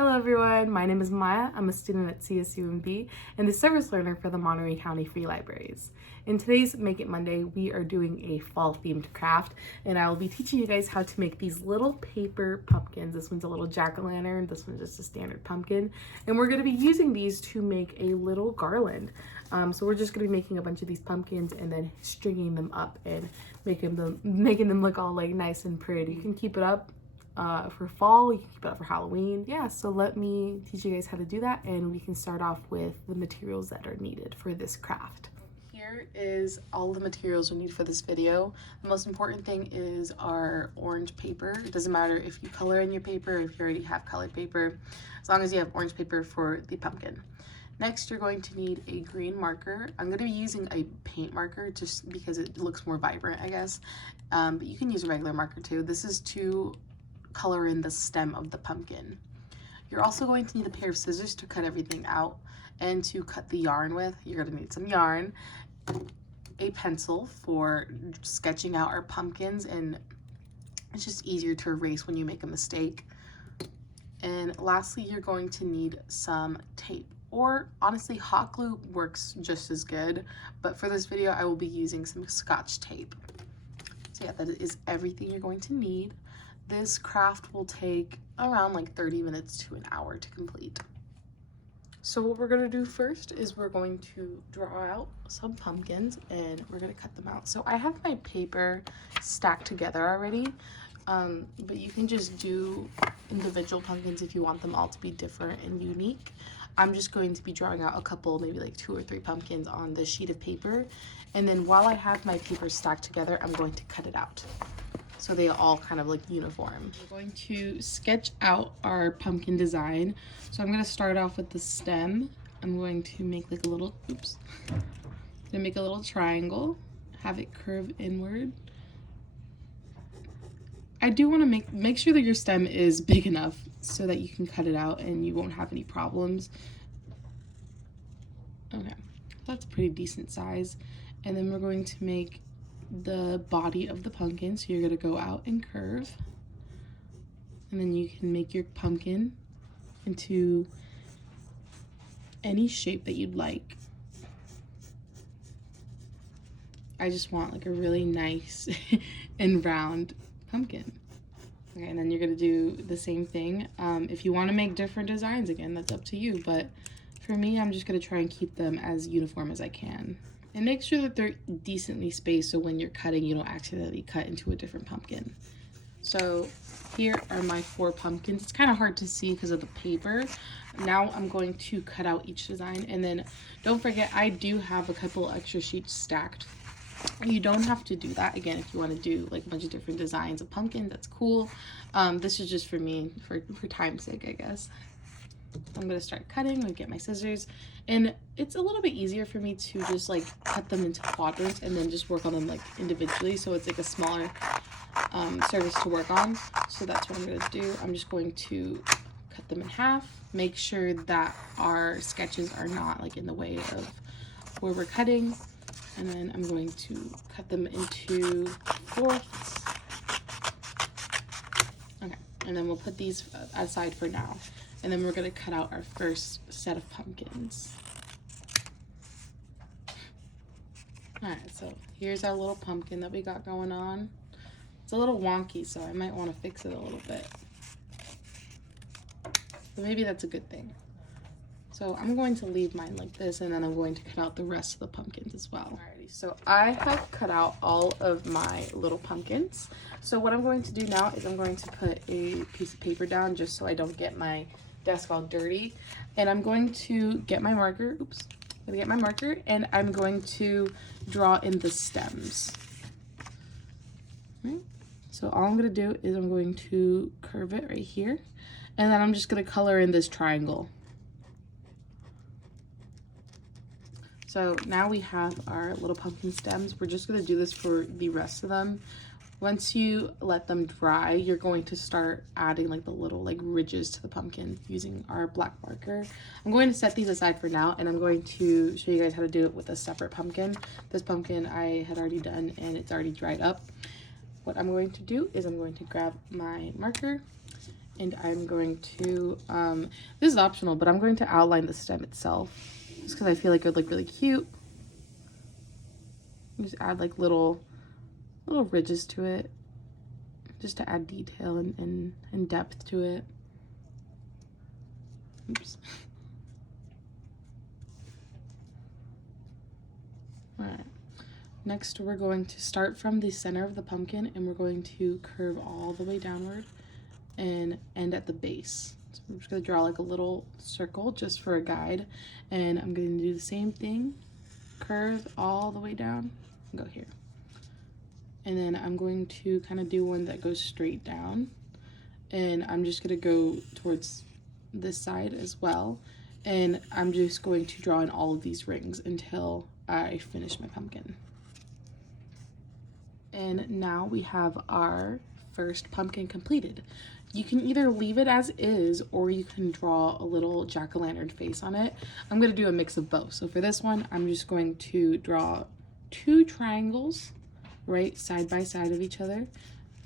Hello everyone, my name is Maya. I'm a student at CSUMB and the service learner for the Monterey County Free Libraries. In today's Make It Monday, we are doing a fall themed craft and I will be teaching you guys how to make these little paper pumpkins. This one's a little jack-o'-lantern, this one's just a standard pumpkin. And we're going to be using these to make a little garland. So we're just going to be making a bunch of these pumpkins and then stringing them up and making them look all like nice and pretty. You can keep it up for fall, you can keep it up for Halloween. Yeah, so let me teach you guys how to do that and we can start off with the materials that are needed for this craft. Here is all the materials we need for this video. The most important thing is our orange paper. It doesn't matter if you color in your paper, if you already have colored paper, as long as you have orange paper for the pumpkin. Next, you're going to need a green marker. I'm going to be using a paint marker just because it looks more vibrant, I guess. But you can use a regular marker too. This is to color in the stem of the pumpkin. You're also going to need a pair of scissors to cut everything out and to cut the yarn with. You're going to need some yarn, a pencil for sketching out our pumpkins, and it's just easier to erase when you make a mistake. And lastly, you're going to need some tape, or honestly hot glue works just as good, but for this video I will be using some Scotch tape. So yeah, that is everything you're going to need. This craft will take around like 30 minutes to an hour to complete. So what we're going to do first is we're going to draw out some pumpkins and we're going to cut them out. So I have my paper stacked together already, but you can just do individual pumpkins if you want them all to be different and unique. I'm just going to be drawing out a couple, maybe like 2 or 3 pumpkins on this sheet of paper. And then while I have my paper stacked together, I'm going to cut it out, so they all kind of like uniform. We're going to sketch out our pumpkin design. So I'm going to start off with the stem. I'm going to make like a little, make a little triangle, have it curve inward. I do want to make sure that your stem is big enough so that you can cut it out and you won't have any problems. Okay, that's a pretty decent size. And then we're going to make the body of the pumpkin, so you're going to go out and curve, and then you can make your pumpkin into any shape that you'd like. I just want like a really nice and round pumpkin. Okay, and then you're going to do the same thing. If you want to make different designs, again, that's up to you, but for me, I'm just going to try and keep them as uniform as I can. And make sure that they're decently spaced so when you're cutting, you don't accidentally cut into a different pumpkin. So here are my 4 pumpkins. It's kind of hard to see because of the paper. Now I'm going to cut out each design. And then don't forget, I do have a couple extra sheets stacked. You don't have to do that. Again, if you want to do like a bunch of different designs of pumpkin, that's cool. This is just for me, for time's sake, I guess. I'm going to start cutting. I'm going to get my scissors, and it's a little bit easier for me to just like cut them into quadrants and then just work on them like individually, so it's like a smaller surface to work on. So that's what I'm going to do. I'm just going to cut them in half, make sure that our sketches are not like in the way of where we're cutting, and then I'm going to cut them into 4ths. Okay, and then we'll put these aside for now. And then we're going to cut out our first set of pumpkins. Alright, so here's our little pumpkin that we got going on. It's a little wonky, so I might want to fix it a little bit. But maybe that's a good thing. So I'm going to leave mine like this, and then I'm going to cut out the rest of the pumpkins as well. Alrighty, so I have cut out all of my little pumpkins. So what I'm going to do now is I'm going to put a piece of paper down just so I don't get my desk all dirty, and I'm going to get my marker. And I'm going to draw in the stems. Right, so all I'm going to do is I'm going to curve it right here, and then I'm just going to color in this triangle. So now we have our little pumpkin stems. We're just going to do this for the rest of them. Once you let them dry, you're going to start adding like the little like ridges to the pumpkin using our black marker. I'm going to set these aside for now, and I'm going to show you guys how to do it with a separate pumpkin. This pumpkin I had already done and it's already dried up. What I'm going to do is I'm going to grab my marker And I'm going to, this is optional, but I'm going to outline the stem itself just because I feel like it would look really cute. Just add like little ridges to it just to add detail and depth to it. Oops. All right. Next, we're going to start from the center of the pumpkin and we're going to curve all the way downward and end at the base. So I'm just going to draw like a little circle just for a guide, and I'm going to do the same thing, curve all the way down and go here. And then I'm going to kind of do one that goes straight down, and I'm just going to go towards this side as well, and I'm just going to draw in all of these rings until I finish my pumpkin. And now we have our first pumpkin completed. You can either leave it as is or you can draw a little jack-o'-lantern face on it. I'm going to do a mix of both. So for this one, I'm just going to draw 2 triangles right side by side of each other. I'm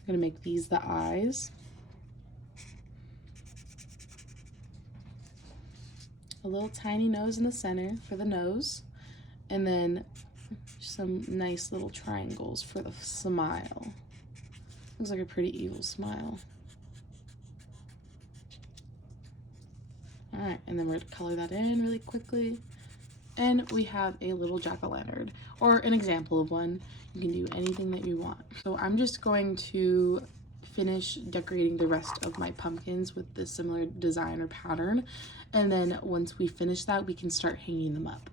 going to make these the eyes. A little tiny nose in the center for the nose, and then some nice little triangles for the smile. Looks like a pretty evil smile. All right, and then we're gonna color that in really quickly. And we have a little jack-o'-lantern, or an example of one. You can do anything that you want. So I'm just going to finish decorating the rest of my pumpkins with this similar design or pattern. And then once we finish that, we can start hanging them up.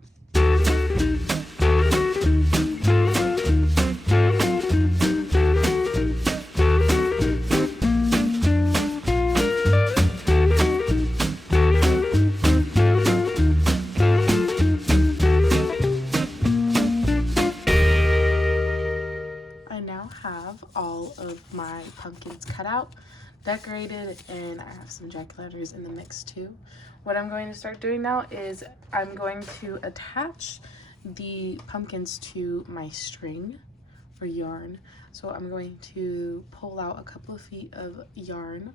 Have all of my pumpkins cut out, decorated, and I have some jack-o'-lanterns in the mix too. What I'm going to start doing now is I'm going to attach the pumpkins to my string or yarn. So I'm going to pull out a couple of feet of yarn,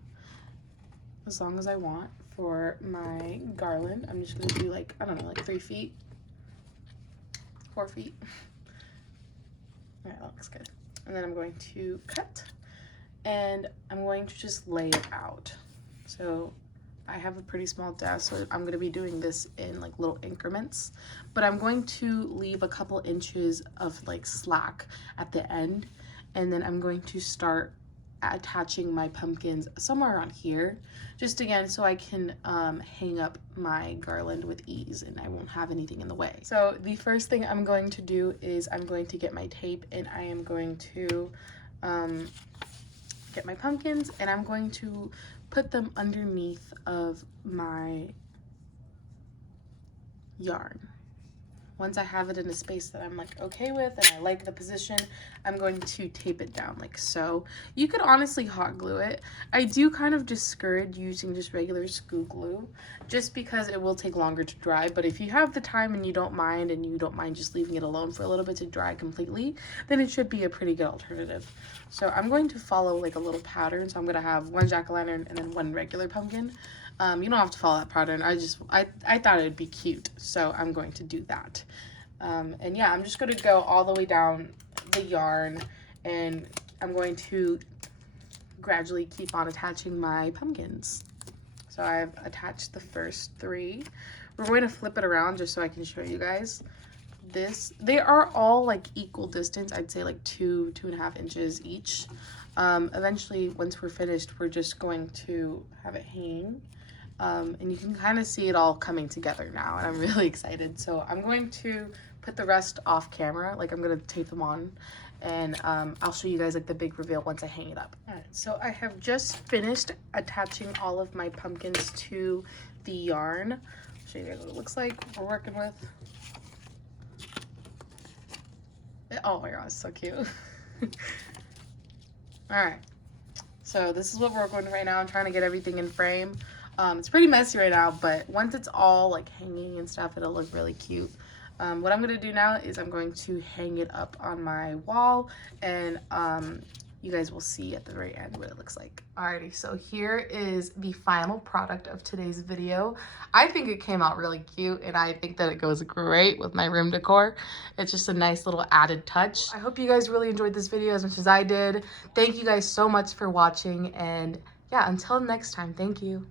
as long as I want, for my garland. I'm just going to do like, I don't know, like 3 feet, 4 feet. All right, that looks good. And then I'm going to cut, and I'm going to just lay it out. So I have a pretty small desk, so I'm going to be doing this in like little increments, but I'm going to leave a couple inches of like slack at the end, and then I'm going to start attaching my pumpkins somewhere around here, just again so I can hang up my garland with ease and I won't have anything in the way. So the first thing I'm going to do is I'm going to get my tape, and I am going to get my pumpkins, and I'm going to put them underneath of my yarn. Once I have it in a space that I'm like okay with and I like the position, I'm going to tape it down like so. You could honestly hot glue it. I do kind of discourage using just regular screw glue just because it will take longer to dry, but if you have the time and you don't mind just leaving it alone for a little bit to dry completely, then it should be a pretty good alternative. So I'm going to follow like a little pattern. So I'm going to have one jack-o'-lantern and then one regular pumpkin. You don't have to follow that pattern. I thought it would be cute, so I'm going to do that. And yeah, I'm just going to go all the way down the yarn, and I'm going to gradually keep on attaching my pumpkins. So I've attached the first 3. We're going to flip it around just so I can show you guys this. They are all like equal distance. I'd say like 2.5 inches each. Eventually, once we're finished, we're just going to have it hang. And you can kind of see it all coming together now, and I'm really excited. So I'm going to put the rest off camera, like I'm going to tape them on, and I'll show you guys like the big reveal once I hang it up. All right, so I have just finished attaching all of my pumpkins to the yarn. I'll show you guys what it looks like we're working with. Oh my god, it's so cute. All right, so this is what we're working with right now. I'm trying to get everything in frame. It's pretty messy right now, but once it's all like hanging and stuff, it'll look really cute. What I'm going to do now is I'm going to hang it up on my wall, and you guys will see at the very end what it looks like. Alrighty, so here is the final product of today's video. I think it came out really cute, and I think that it goes great with my room decor. It's just a nice little added touch. I hope you guys really enjoyed this video as much as I did. Thank you guys so much for watching, and yeah, until next time, thank you.